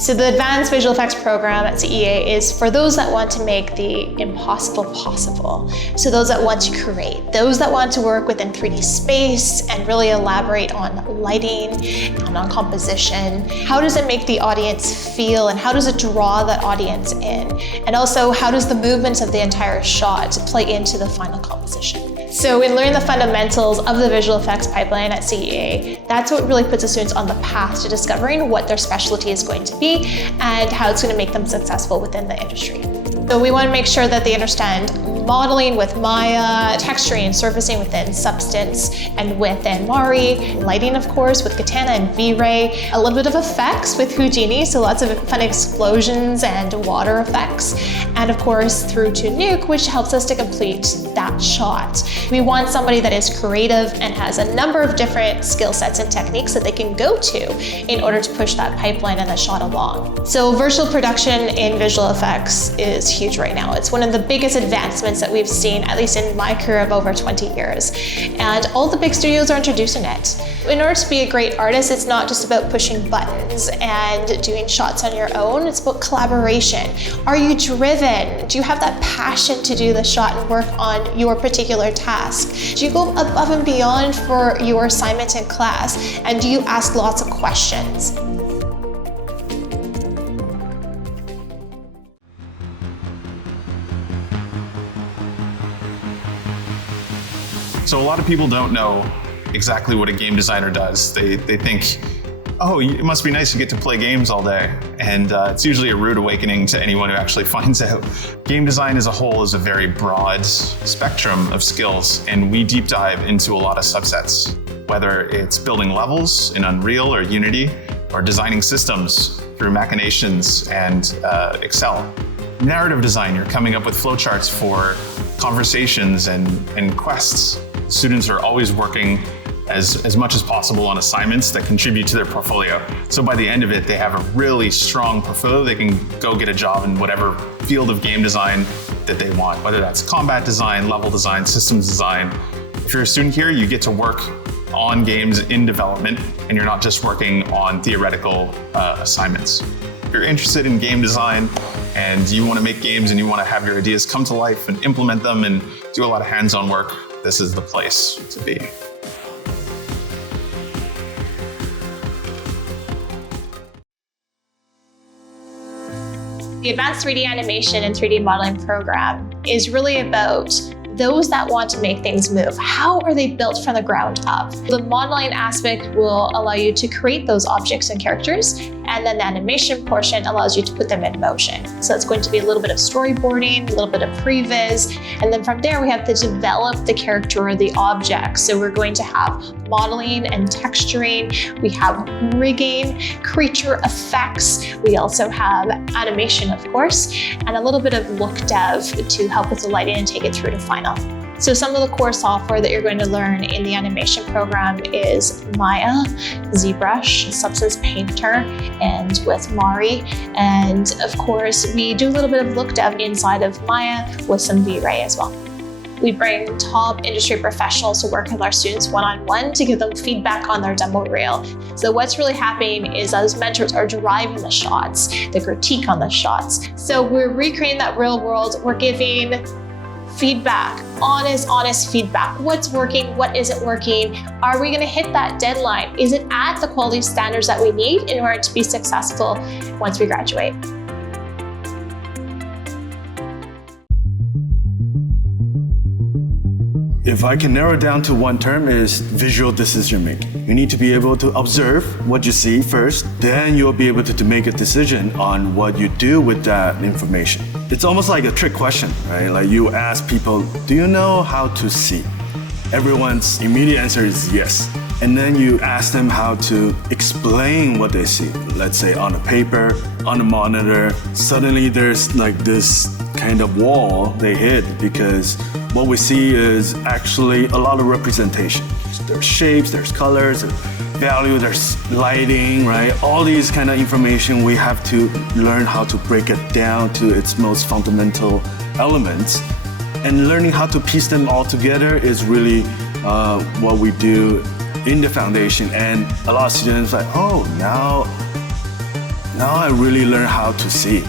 So the Advanced Visual Effects program at CEA is for those that want to make the impossible possible. So those that want to create, those that want to work within 3D space and really elaborate on lighting and on composition. How does it make the audience feel and how does it draw that audience in? And also, how does the movement of the entire shot play into the final composition? So in learning the fundamentals of the visual effects pipeline at CEA, that's what really puts the students on the path to discovering what their specialty is going to be and how it's going to make them successful within the industry. So we want to make sure that they understand modeling with Maya, texturing and surfacing within Substance and within Mari, lighting of course with Katana and V-Ray, a little bit of effects with Houdini, so lots of fun explosions and water effects, and of course through to Nuke, which helps us to complete that shot. We want somebody that is creative and has a number of different skill sets and techniques that they can go to in order to push that pipeline and the shot along. So virtual production in visual effects is huge right now. It's one of the biggest advancements that we've seen, at least in my career of over 20 years. And all the big studios are introducing it. In order to be a great artist, it's not just about pushing buttons and doing shots on your own, it's about collaboration. Are you driven? Do you have that passion to do the shot and work on your particular task? Do you go above and beyond for your assignment in class? And do you ask lots of questions? So a lot of people don't know exactly what a game designer does. They think, oh, it must be nice to get to play games all day. And it's usually a rude awakening to anyone who actually finds out. Game design as a whole is a very broad spectrum of skills, and we deep dive into a lot of subsets, whether it's building levels in Unreal or Unity, or designing systems through Machinations and Excel. Narrative design, you're coming up with flowcharts for conversations and quests. Students are always working as much as possible on assignments that contribute to their portfolio. So by the end of it, they have a really strong portfolio. They can go get a job in whatever field of game design that they want, whether that's combat design, level design, systems design. If you're a student here, you get to work on games in development, and you're not just working on theoretical assignments. If you're interested in game design and you want to make games and you want to have your ideas come to life and implement them and do a lot of hands-on work, this is the place to be. The Advanced 3D Animation and 3D Modeling program is really about those that want to make things move. How are they built from the ground up? The modeling aspect will allow you to create those objects and characters, and then the animation portion allows you to put them in motion. So it's going to be a little bit of storyboarding, a little bit of previs, and then from there we have to develop the character or the object. So we're going to have modeling and texturing, we have rigging, creature effects, we also have animation of course, and a little bit of look dev to help with the lighting and take it through to final. So some of the core software that you're going to learn in the animation program is Maya, ZBrush, Substance Painter, and with Mari. And of course, we do a little bit of look dev inside of Maya with some V-Ray as well. We bring top industry professionals to work with our students one-on-one to give them feedback on their demo reel. So what's really happening is those mentors are driving the shots, the critique on the shots. So we're recreating that real world. We're giving feedback, honest feedback. What's working? What isn't working? Are we going to hit that deadline? Is it at the quality standards that we need in order to be successful once we graduate? If I can narrow it down to one term, is visual decision making. You need to be able to observe what you see first, then you'll be able to make a decision on what you do with that information. It's almost like a trick question, right? Like you ask people, do you know how to see? Everyone's immediate answer is yes. And then you ask them how to explain what they see. Let's say on a paper, on a monitor, suddenly there's like this kind of wall they hit because what we see is actually a lot of representation. There's shapes, there's colors, there's value, there's lighting, right? All these kind of information, we have to learn how to break it down to its most fundamental elements. And learning how to piece them all together is really what we do in the foundation. And a lot of students are like, oh, Now I really learn how to see.